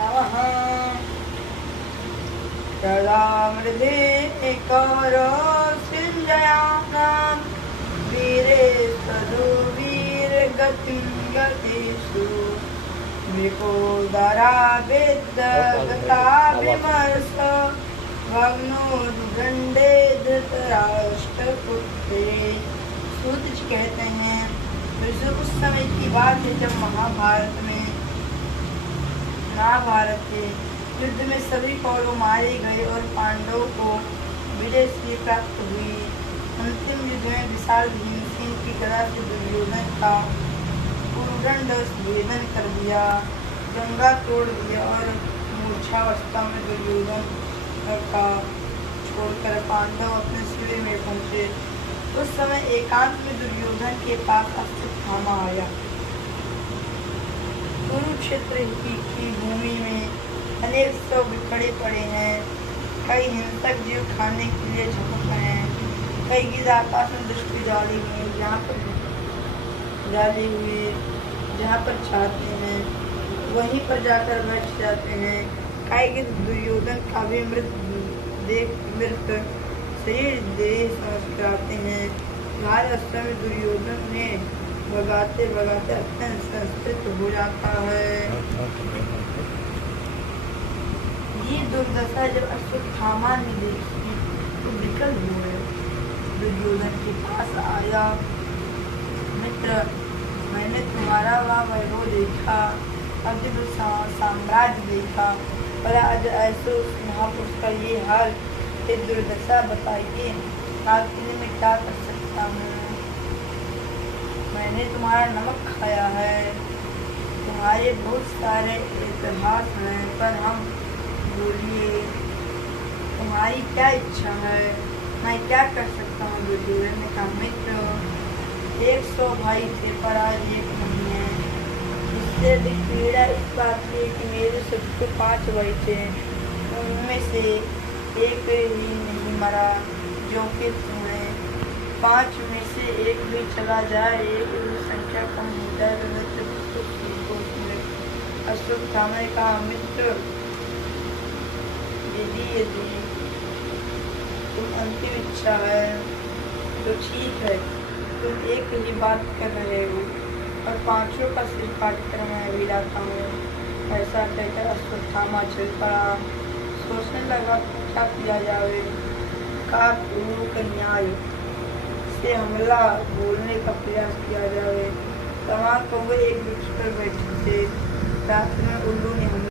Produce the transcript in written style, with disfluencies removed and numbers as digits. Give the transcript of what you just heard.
नमः। तदा मृधे कौरवसृञ्जयानां वीरे सदुवीरगतिं गतिषु विकोदराभिद्गता भग्नोद्गण्डे धृतराष्ट्रपुत्रे। सूत जी कहते हैं उस समय की बात है जब महाभारत के युद्ध में सभी कौरव मारे गए और पांडवों को विजय श्री प्राप्त हुई। अंतिम युद्ध में विशाल भीमसेन की गदा से दुर्योधन का पूर्णदंड भेदन कर दिया, गंगा तोड़ दिया और मूर्छावस्था में दुर्योधन का छोड़कर पांडव अपने शिविर में पहुंचे। उस समय एकांत में दुर्योधन के पास अश्वत्थामा आया। कुरुक्षेत्र की भूमि में अनेक शव बिखरे पड़े हैं। कई हिंसक जीव खाने के लिए झपट रहे हैं। कई गिद्ध आकाश में दृष्टि डाली हुई जहाँ पर चाहते हैं वहीं पर जाकर बैठ जाते हैं। कई गिद्ध दुर्योधन का भी मृत शरीर देह समझ आते हैं। लाल अस्त्र में दुर्योधन ने भगाते भगाते अत्यंत संस्कृत हो जाता है। ये दुर्दशा जब अश्वत्थामा ने देखी तो विकल हुए। दुर्योधन के पास आया, मित्र मैंने तुम्हारा वह वैभव देखा, अद्भुत साम्राज्य देखा, पर आज ऐसे उस महापुरुष का ये हाल, ये दुर्दशा बताइए, आपके लिए मैं क्या कर सकता हूँ। मैंने तुम्हारा नमक खाया है, तुम्हारे बहुत सारे इतिहास हैं, पर हम बोलिए तुम्हारी क्या इच्छा है, मैं क्या कर सकता हूँ। दुर्योधन ने कहा मित्र 100 भाई थे पर आज एक नहीं है। इससे अधिक पीड़ा इस बात की कि मेरे सबके 5 भाई थे, उनमें से एक ही नहीं मरा जो कि तुम्हें 5 में से एक भी चला जाए, एक भी संख्या कम हो जाए तो अश्वत्थामा ने कहा मित्र यदि तुम अंतिम इच्छा है तो ठीक है, तुम एक ही बात कर रहे हो और 5 का सिर काट कर मैं भी लाता हूँ। ऐसा कहकर अश्वत्थामा चल पड़ा। सोचने लगा क्या किया जाए। का न्याय से हमला बोलने का प्रयास किया जाए। तमाम कौवे एक वृक्ष पर बैठे थे। रात में उल्लू ने